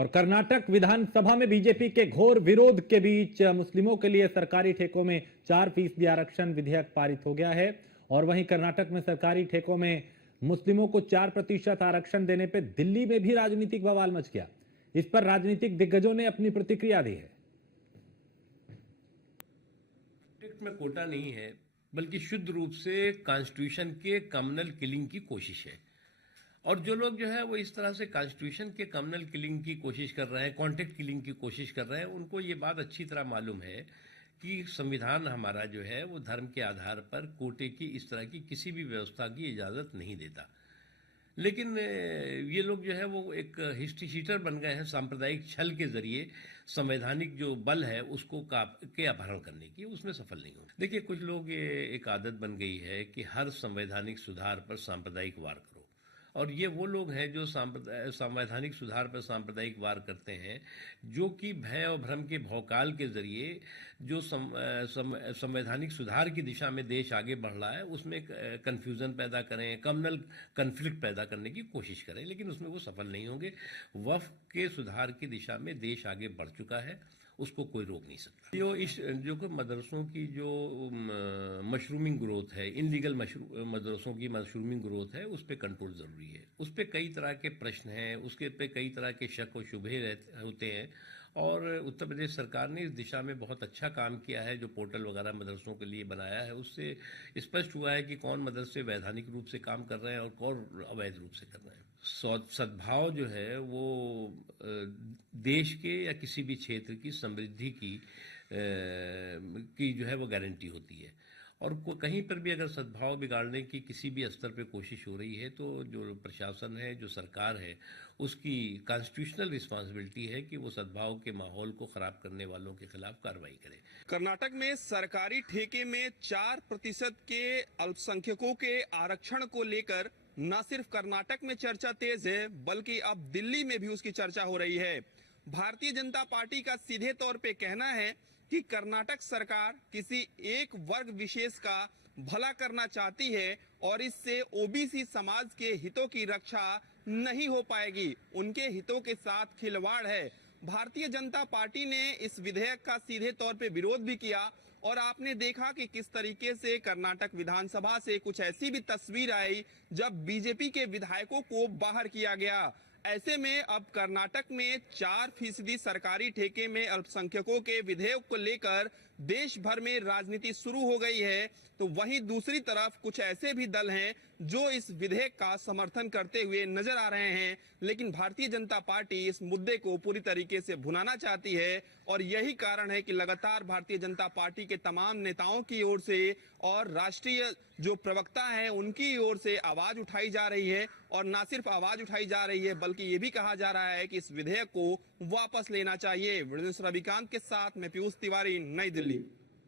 और कर्नाटक विधानसभा में बीजेपी के घोर विरोध के बीच मुस्लिमों के लिए सरकारी ठेकों में 4% आरक्षण विधेयक पारित हो गया है। और वहीं कर्नाटक में सरकारी ठेकों में मुस्लिमों को 4% आरक्षण देने पर दिल्ली में भी राजनीतिक बवाल मच गया। इस पर राजनीतिक दिग्गजों ने अपनी प्रतिक्रिया दी है। में कोटा नहीं है, बल्कि शुद्ध रूप से कॉन्स्टिट्यूशन के कम्युनल किलिंग की कोशिश है। और जो लोग जो है वो इस तरह से कॉन्स्टिट्यूशन के कम्युनल किलिंग की कोशिश कर रहे हैं, कॉन्ट्रैक्ट किलिंग की कोशिश कर रहे हैं, उनको ये बात अच्छी तरह मालूम है कि संविधान हमारा जो है वो धर्म के आधार पर कोटे की इस तरह की किसी भी व्यवस्था की इजाज़त नहीं देता। लेकिन ये लोग जो है वो एक हिस्ट्री शीटर बन गए हैं, सांप्रदायिक छल के जरिए संवैधानिक जो बल है उसको के अपहरण करने की, उसमें सफल नहीं हो। देखिए, कुछ लोग ये एक आदत बन गई है कि हर संवैधानिक सुधार पर सांप्रदायिक वार करो, और ये वो लोग हैं जो संवैधानिक सुधार पर सांप्रदायिक वार करते हैं, जो कि भय और भ्रम के भौकाल के जरिए जो संवैधानिक सुधार की दिशा में देश आगे बढ़ रहा है उसमें कन्फ्यूजन पैदा करें, कम्युनल कन्फ्लिक्ट पैदा करने की कोशिश करें, लेकिन उसमें वो सफल नहीं होंगे। वक्फ के सुधार की दिशा में देश आगे बढ़ चुका है, उसको कोई रोक नहीं सकता। जो मदरसों की जो मशरूमिंग ग्रोथ है, इनलीगल मदरसों की मशरूमिंग ग्रोथ है, उस पर कंट्रोल ज़रूरी है। उस पर कई तरह के प्रश्न हैं, उसके पे कई तरह के शक और शुबहे होते हैं, और उत्तर प्रदेश सरकार ने इस दिशा में बहुत अच्छा काम किया है। जो पोर्टल वगैरह मदरसों के लिए बनाया है, उससे स्पष्ट हुआ है कि कौन मदरसे वैधानिक रूप से काम कर रहे हैं और कौन अवैध रूप से कर रहे हैं। सद्भाव जो है वो देश के या किसी भी क्षेत्र की समृद्धि की जो है वो गारंटी होती है। और कहीं पर भी अगर सद्भाव बिगाड़ने की किसी भी स्तर पे कोशिश हो रही है, तो जो प्रशासन है, जो सरकार है, उसकी कॉन्स्टिट्यूशनल रिस्पांसिबिलिटी है कि वो सद्भाव के माहौल को खराब करने वालों के खिलाफ कार्रवाई करे। कर्नाटक में सरकारी ठेके में 4% के अल्पसंख्यकों के आरक्षण को लेकर न सिर्फ कर्नाटक में चर्चा तेज है, बल्कि अब दिल्ली में भी उसकी चर्चा हो रही है। भारतीय जनता पार्टी का सीधे तौर पे कहना है कि कर्नाटक सरकार किसी एक वर्ग विशेष का भला करना चाहती है और इससे ओबीसी समाज के हितों की रक्षा नहीं हो पाएगी, उनके हितों के साथ खिलवाड़ है। भारतीय जनता पार्टी ने इस विधेयक का सीधे तौर पे विरोध भी किया, और आपने देखा कि किस तरीके से कर्नाटक विधानसभा से कुछ ऐसी भी तस्वीर आई जब बीजेपी के विधायकों को बाहर किया गया। ऐसे में अब कर्नाटक में 4% सरकारी ठेके में अल्पसंख्यकों के विधेयक को लेकर देश भर में राजनीति शुरू हो गई है। तो वहीं दूसरी तरफ कुछ ऐसे भी दल हैं जो इस विधेयक का समर्थन करते हुए नजर आ रहे हैं, लेकिन भारतीय जनता पार्टी इस मुद्दे को पूरी तरीके से भुनाना चाहती है। और यही कारण है कि लगातार भारतीय जनता पार्टी के तमाम नेताओं की ओर से और राष्ट्रीय जो प्रवक्ता हैं उनकी ओर से आवाज उठाई जा रही है, और ना सिर्फ आवाज उठाई जा रही है बल्कि ये भी कहा जा रहा है कि इस विधेयक को वापस लेना चाहिए। रविकांत के साथ मैं पीयूष तिवारी, नई दिल्ली।